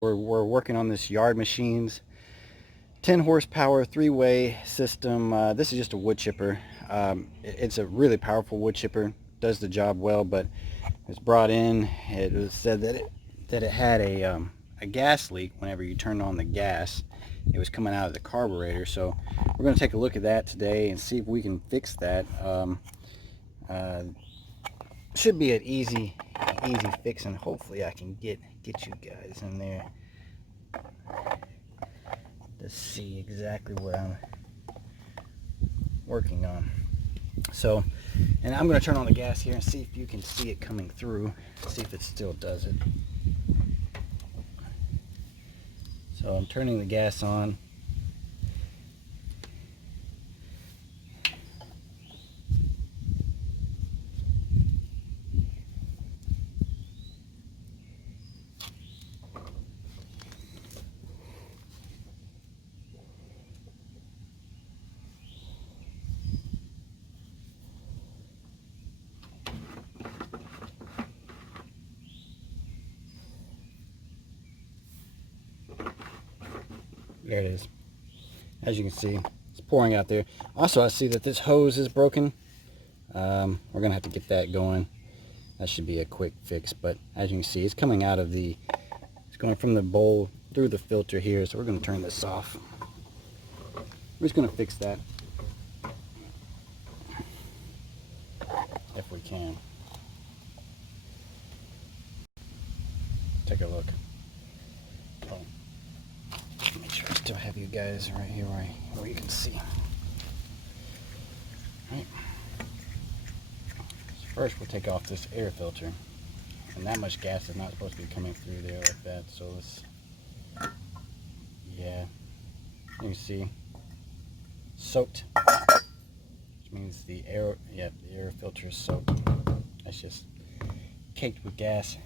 We're working on this Yard Machines 10 horsepower 3-way system. This is just a wood chipper. It's a really powerful wood chipper, does the job well, but it's brought in. It was said that it had a gas leak whenever you turned on the gas. It was coming out of the carburetor, so we're going to take a look at that today and see if we can fix that. Should be an easy fix, and hopefully I can get you guys in there to see exactly what I'm working on. So, and I'm going to turn on the gas here and see if you can see it coming through, see if it still does it. So I'm turning the gas on. There it is. As you can see, it's pouring out there. Also, I see that this hose is broken. We're gonna have to get that going. That should be a quick fix, but as you can see, it's coming out of it's going from the bowl through the filter here, so we're gonna turn this off. We're just gonna fix that if we can. Take a look. Make sure I still have you guys right here where you can see. Right. So first we'll take off this air filter. And that much gas is not supposed to be coming through there like that. So let's, yeah, you can see, soaked, which means the air filter is soaked. That's just caked with gas.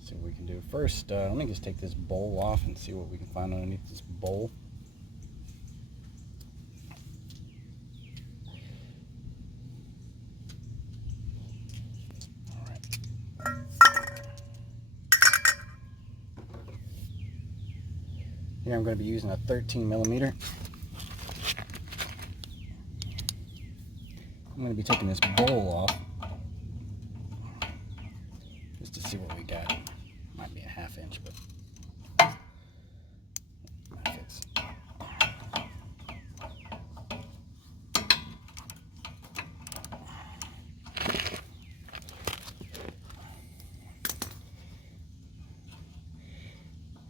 See what we can do. First, let me just take this bowl off and see what we can find underneath this bowl. All right. Here I'm going to be using a 13mm. I'm going to be taking this bowl off just to see what we got. Might be a 1/2 inch, but that fits.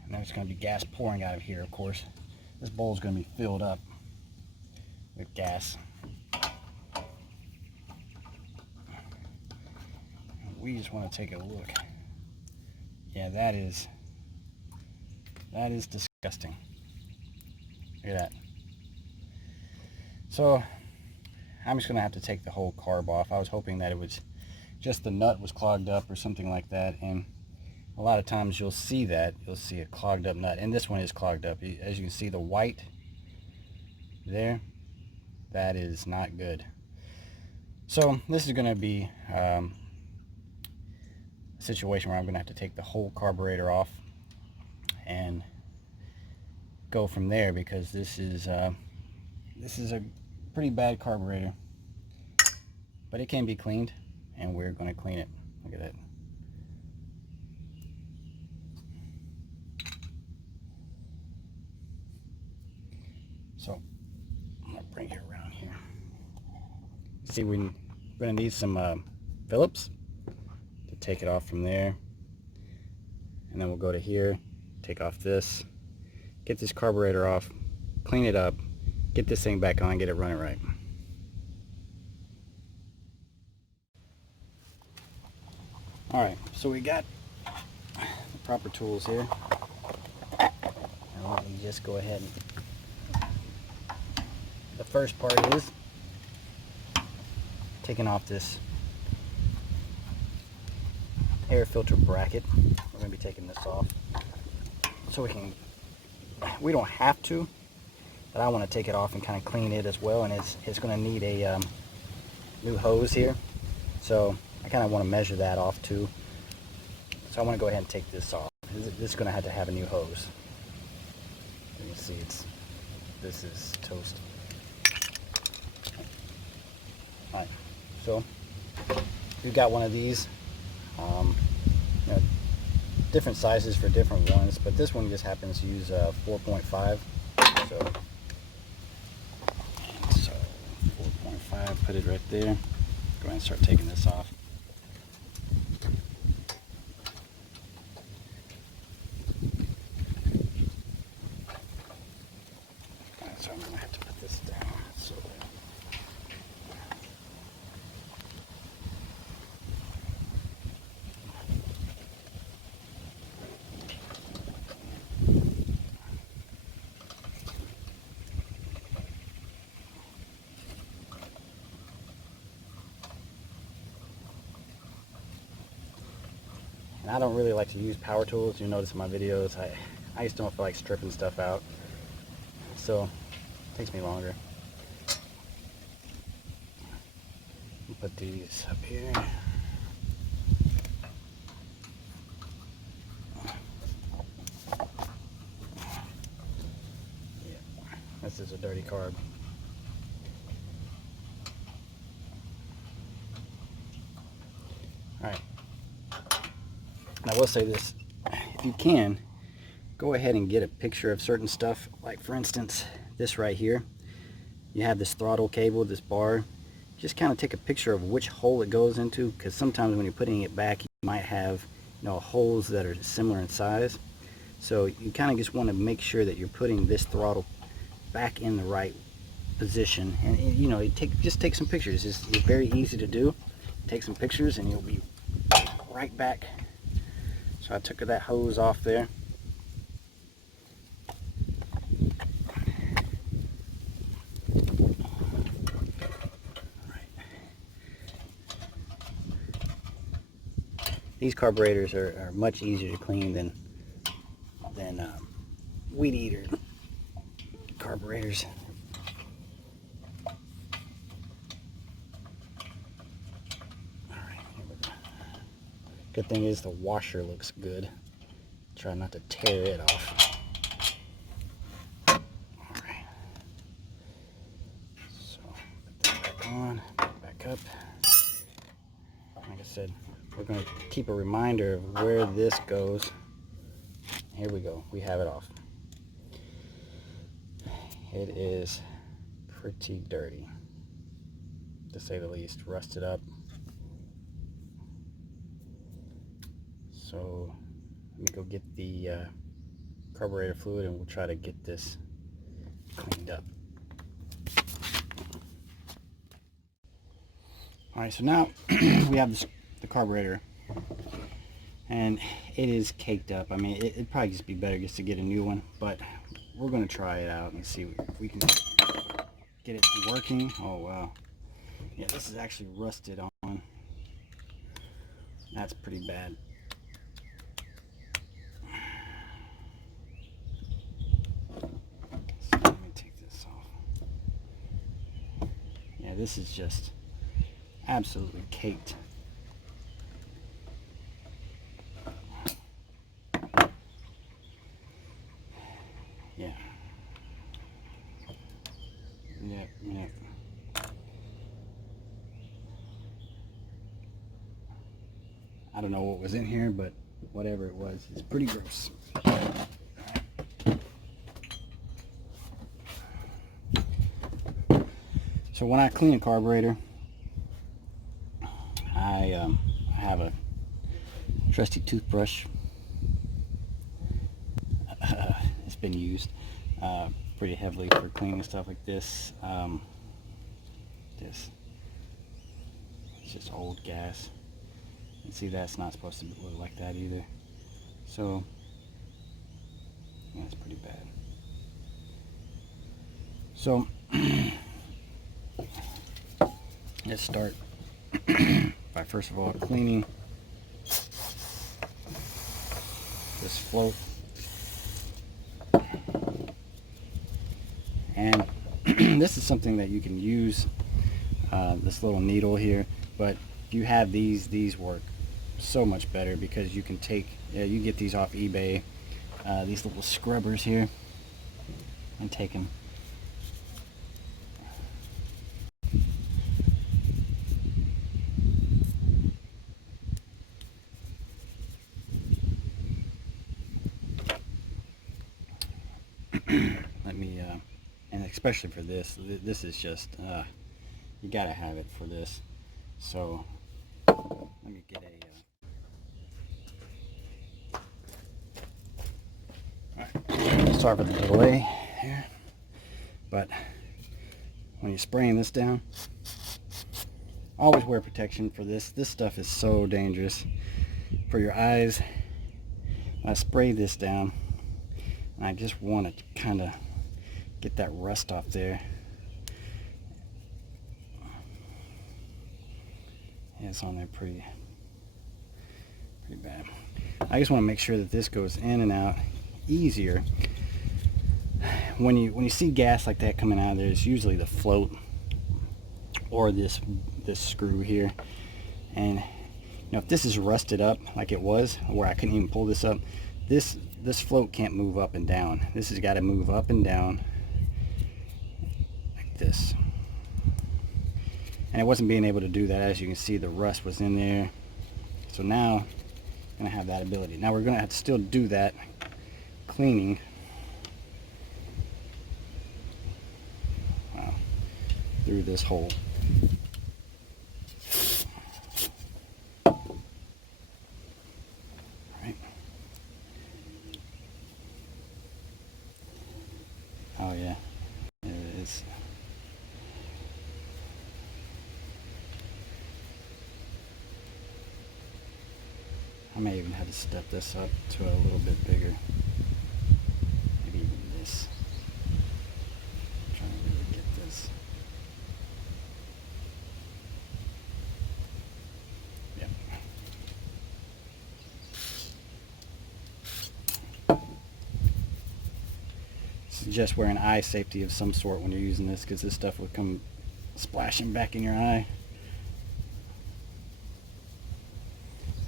And there's going to be gas pouring out of here, of course. This bowl is going to be filled up with gas. We just want to take a look. Yeah, that is disgusting. Look at that. So I'm just gonna have to take the whole carb off. I was hoping that it was just the nut was clogged up or something like that, and a lot of times you'll see that. You'll see a clogged up nut, and this one is clogged up. As you can see, the white there, that is not good. So this is gonna be situation where I'm going to have to take the whole carburetor off and go from there, because this is a pretty bad carburetor, but it can be cleaned, and we're going to clean it. Look at that. So I'm going to bring it around here. See, we're going to need some Phillips to take it off from there, and then we'll go to here, take off this, get this carburetor off, clean it up, get this thing back on, get it running right. Alright, so we got the proper tools here, and let me just go ahead and the first part is taking off this air filter bracket. We're going to be taking this off so we don't have to, but I want to take it off and kind of clean it as well, and it's going to need a new hose here, so I kind of want to measure that off too. So I want to go ahead and take this off. This is going to have a new hose. You can see this is toast. Alright, so we've got one of these. You know, different sizes for different ones, but this one just happens to use 4.5. So 4.5, put it right there. Go ahead and start taking this off. So I'm going to have to put this down. So and I don't really like to use power tools. You notice in my videos, I just don't feel like stripping stuff out. So it takes me longer. Put these up here. Yeah, this is a dirty carb. Alright. And I will say this, if you can, go ahead and get a picture of certain stuff. Like for instance, this right here. You have this throttle cable, this bar. Just kind of take a picture of which hole it goes into, because sometimes when you're putting it back, you might have, you know, holes that are similar in size. So you kind of just want to make sure that you're putting this throttle back in the right position. And you know, just take some pictures. It's very easy to do. Take some pictures and you'll be right back. So I took that hose off there. These carburetors are much easier to clean than weed eater carburetors. Alright, here we go. Good thing is the washer looks good. Try not to tear it off. Alright. So put that back on, put it back up. Like I said, we're going to keep a reminder of where this goes. Here we go. We have it off. It is pretty dirty, to say the least. Rusted up. So let me go get the carburetor fluid and we'll try to get this cleaned up. Alright, so now we have the carburetor, and it is caked up. I mean, it'd probably just be better just to get a new one, but we're going to try it out and see if we can get it working. Oh wow, yeah, this is actually rusted on. That's pretty bad. So let me take this off. Yeah, this is just absolutely caked. Yeah. Yep. I don't know what was in here, but whatever it was, it's pretty gross. So when I clean a carburetor, I have a trusty toothbrush. It's been used pretty heavily for cleaning stuff like this. It's just old gas. And see, that's not supposed to look like that either. So yeah, it's pretty bad. So let's start by first of all cleaning this float and this is something that you can use, this little needle here, but if you have these work so much better, because you can take, you get these off eBay, these little scrubbers here, and take them. Let me, and especially for this is just, you gotta have it for this. So let me get a, sorry for the delay here, but when you're spraying this down, always wear protection for this. This stuff is so dangerous for your eyes. I spray this down, and I just want to kind of get that rust off there. Yeah, it's on there pretty bad. I just want to make sure that this goes in and out easier. When you see gas like that coming out of there, it's usually the float or this screw here. And if this is rusted up like it was, where I couldn't even pull this up, this float can't move up and down. This has got to move up and down like this. And it wasn't being able to do that. As you can see, the rust was in there. So now I'm going to have that ability. Now we're going to have to still do that cleaning. Wow. Through this hole. Right. Oh yeah. There it is. I may even have to step this up to a little bit bigger. Maybe even this. I'm trying to really get this. Yep. Suggest wearing eye safety of some sort when you're using this, because this stuff will come splashing back in your eye.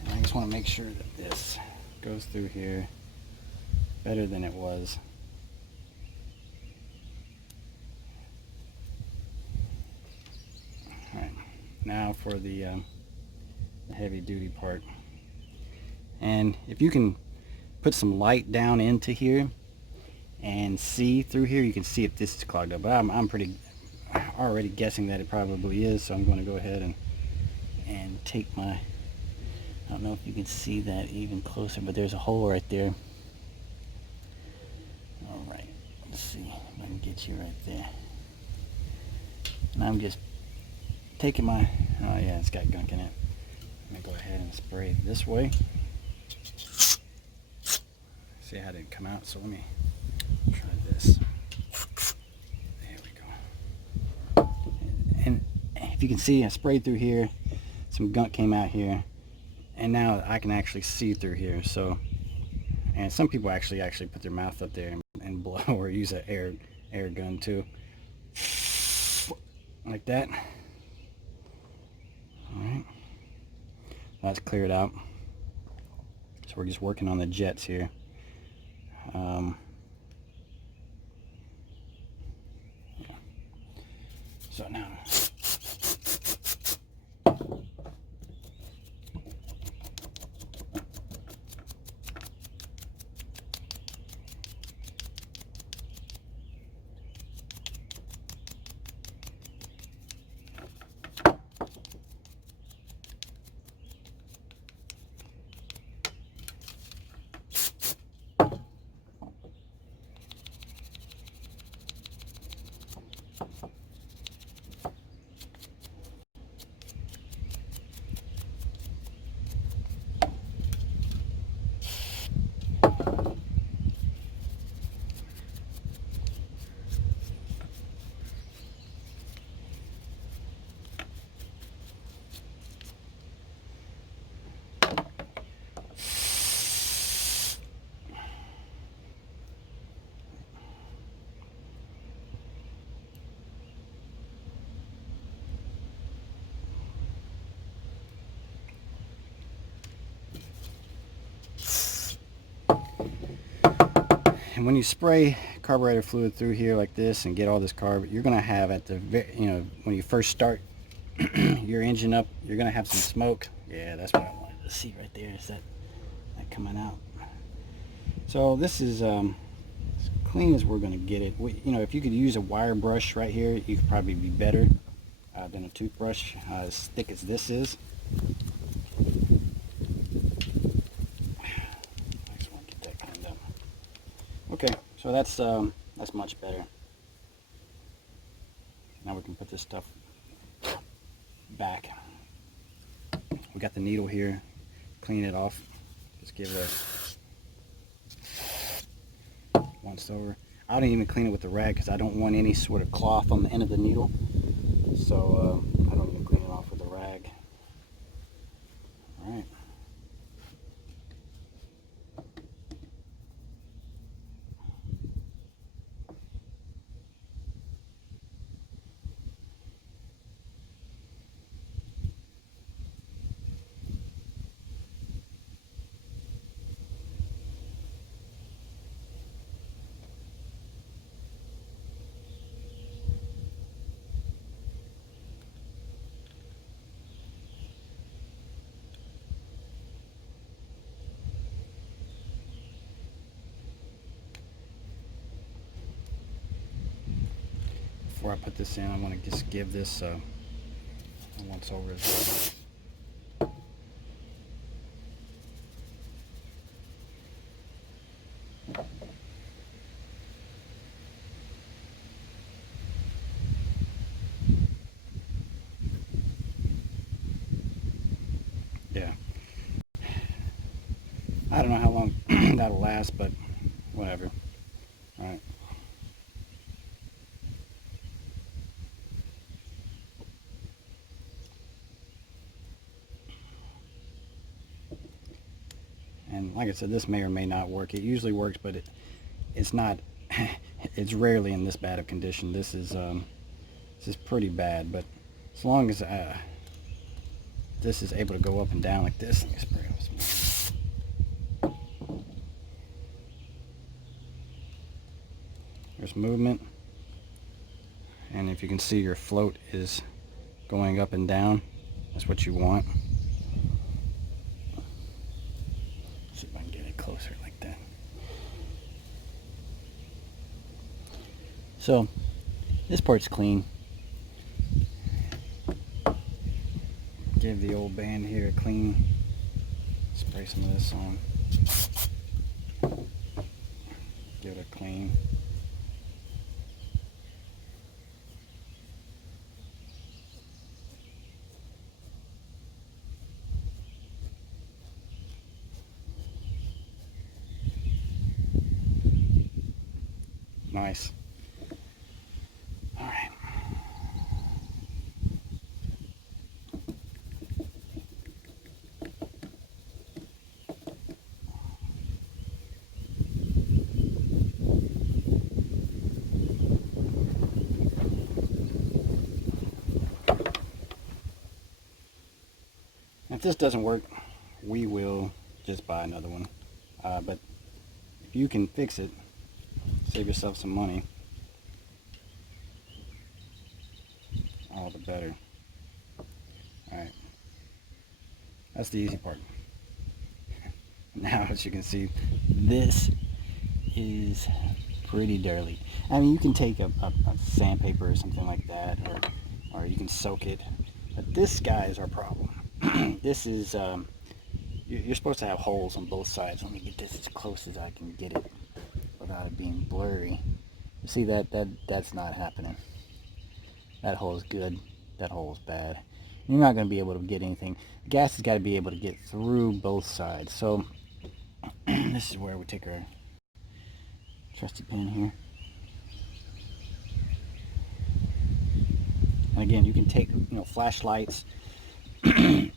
I just want to make sure that this goes through here better than it was. Alright, now for the heavy duty part. And if you can put some light down into here and see through here, you can see if this is clogged up. But I'm pretty already guessing that it probably is, so I'm going to go ahead and take my, I don't know if you can see that even closer, but there's a hole right there. Alright, let's see if I can get you right there. And I'm just taking my, oh yeah, it's got gunk in it. I'm going to go ahead and spray it this way. See how it didn't come out, so let me try this. There we go. And if you can see, I sprayed through here, some gunk came out here. And now I can actually see through here. So, and some people actually put their mouth up there and blow, or use an air gun too, like that. All right, that's cleared out. So we're just working on the jets here. Yeah. So now. And when you spray carburetor fluid through here like this and get all this carb, you're going to have at the when you first start your engine up, you're going to have some smoke. Yeah, that's what I wanted to see right there, is that coming out. So this is as clean as we're going to get it. If you could use a wire brush right here, you could probably be better than a toothbrush, as thick as this is. I just want to get that cleaned up. Okay, so that's much better. Now we can put this stuff back. We got the needle here. Clean it off. Just give it a once over. I don't even clean it with the rag because I don't want any sort of cloth on the end of the needle. So I don't even clean it off with a rag. All right. Before I put this in, I want to just give this a once over as well. Yeah. I don't know how long that'll last, but whatever. All right. And like I said, this may or may not work. It usually works, but it's not. It's rarely in this bad of condition. This is pretty bad. But as long as this is able to go up and down like this, let me spray off some. There's movement, and if you can see, your float is going up and down. That's what you want. See if I can get it closer like that. So this part's clean. Give the old band here a clean. Spray some of this on. Give it a clean. Nice. All right. If this doesn't work, we will just buy another one. But if you can fix it, save yourself some money, all the better. Alright, that's the easy part. Now, as you can see, this is pretty dirty. I mean, you can take a sandpaper or something like that, or you can soak it, but this guy is our problem. This is you're supposed to have holes on both sides. Let me get this as close as I can get it without it being blurry. You see that's not happening. That hole is good. That hole is bad. You're not going to be able to get anything. The gas has got to be able to get through both sides. So this is where we take our trusty pen here. And again, you can take flashlights and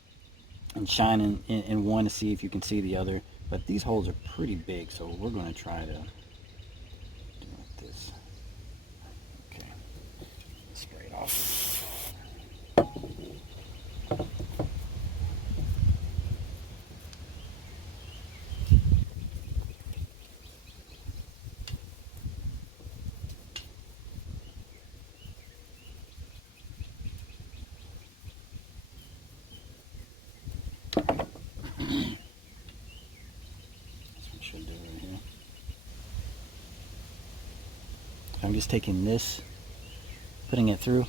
shine in one to see if you can see the other. But these holes are pretty big, so we're going to try to do like this. Okay, spray it off. I'm just taking this, putting it through.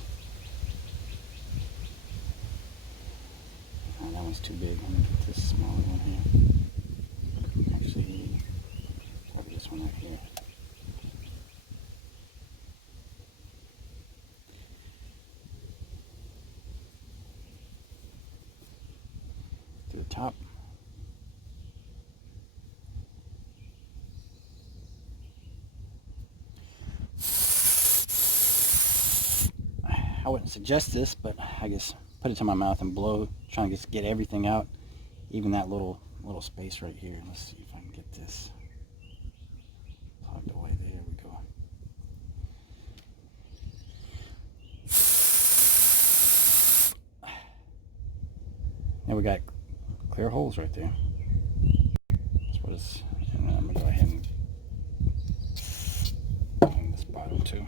Oh, that one's too big. Let me get this smaller one here. Actually, probably this one right here. To the top. I wouldn't suggest this, but I just put it to my mouth and blow, trying to just get everything out, even that little space right here. Let's see if I can get this plugged away. There we go. Now we got clear holes right there. That's what it's. And then I'm gonna go ahead and clean this bottom too.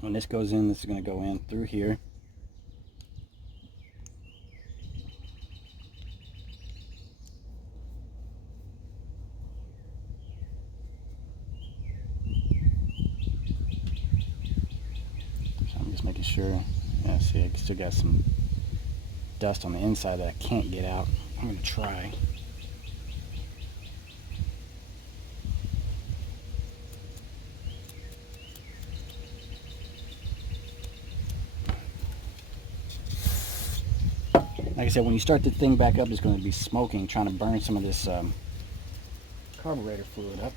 When this goes in, this is going to go in through here. So I'm just making sure. Yeah, see, I still got some dust on the inside that I can't get out. I'm going to try. Like I said, when you start the thing back up, it's going to be smoking, trying to burn some of this carburetor fluid up.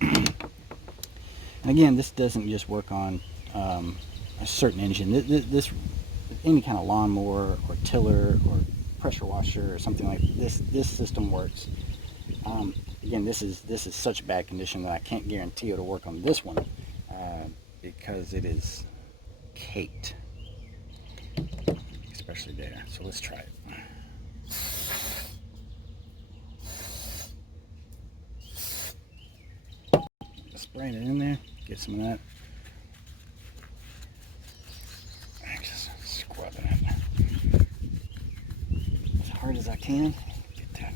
And again, this doesn't just work on a certain engine. This any kind of lawnmower or tiller or pressure washer or something like this system works. Again, this is such bad condition that I can't guarantee it'll work on this one because it is caked, especially there. So let's try it. Spraying it in there, get some of that. Just scrubbing it as hard as I can. Get that.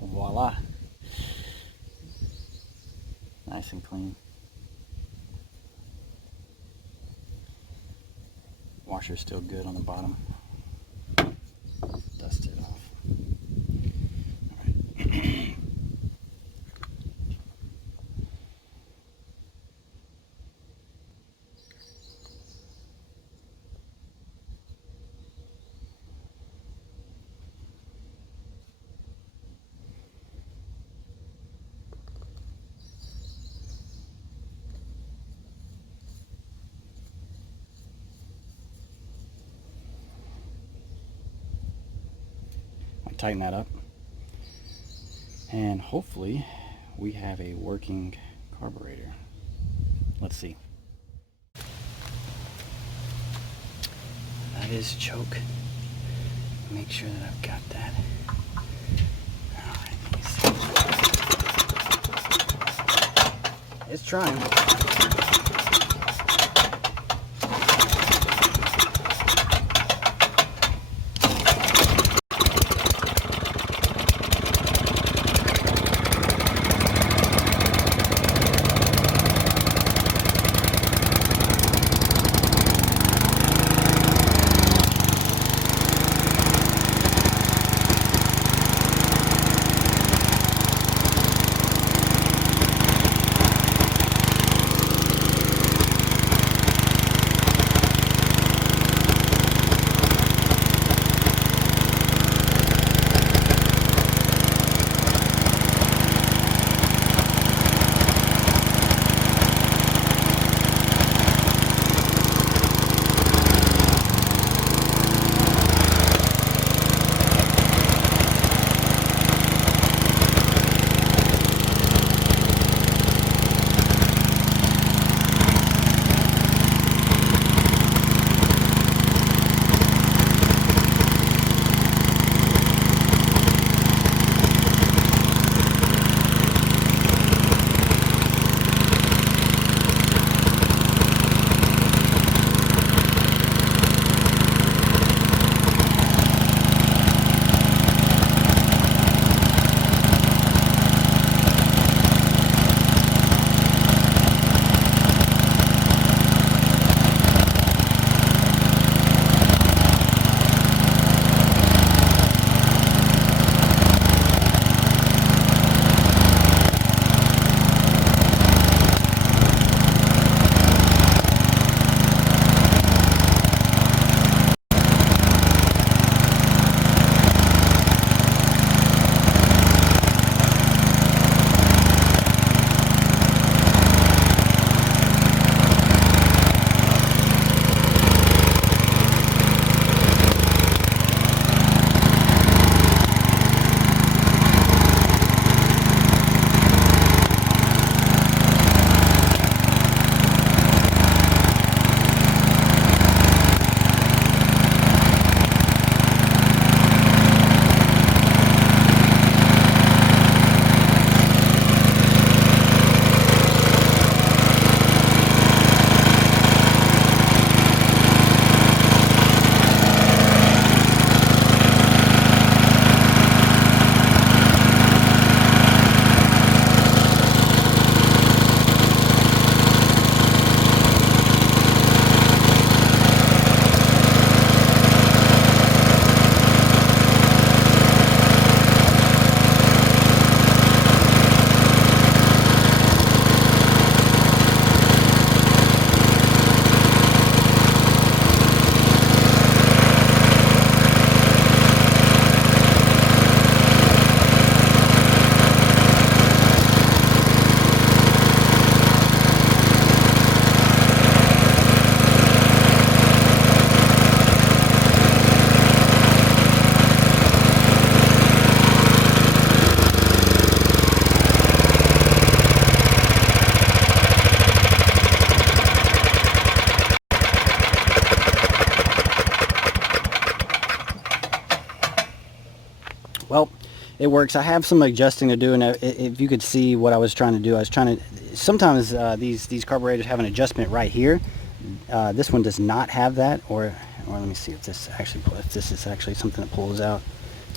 Voila. Nice and clean. Washer's still good on the bottom. Dust it off. All right. Tighten that up, and hopefully we have a working carburetor. Let's see. That is choke. Make sure that I've got that. All right, let me see. It's trying. Well, it works. I have some adjusting to do, and if you could see what I was trying to do, I was trying to, sometimes these carburetors have an adjustment right here. This one does not have that, or let me see if this is actually something that pulls out. If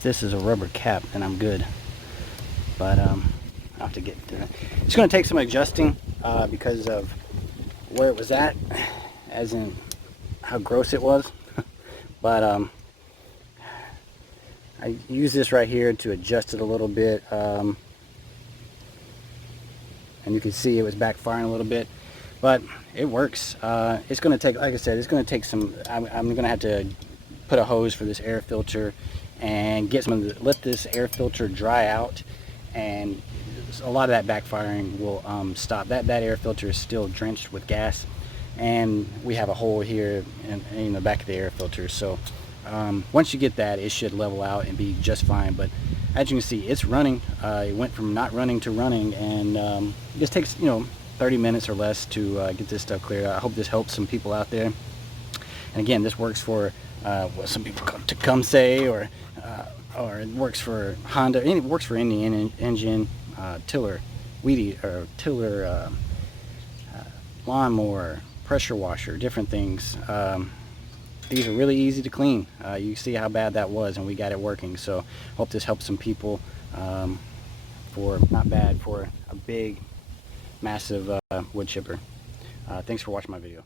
this is a rubber cap, then I'm good. But I'll have to get to it. It's going to take some adjusting because of where it was at, as in how gross it was. But I use this right here to adjust it a little bit, and you can see it was backfiring a little bit, but it works. It's going to take, like I said, it's going to take some. I'm going to have to put a hose for this air filter and get some of let this air filter dry out, and a lot of that backfiring will stop. That air filter is still drenched with gas, and we have a hole here in the back of the air filter. So once you get that, it should level out and be just fine. But as you can see, it's running. It went from not running to running, and it just takes 30 minutes or less to get this stuff clear. I hope this helps some people out there. And again, this works for what some people call Tecumseh, or it works for Honda. It works for any engine, tiller, weed or tiller, lawnmower, pressure washer, different things. These are really easy to clean. You see how bad that was, and we got it working. So hope this helps some people. Not bad for a big, massive wood chipper. Thanks for watching my video.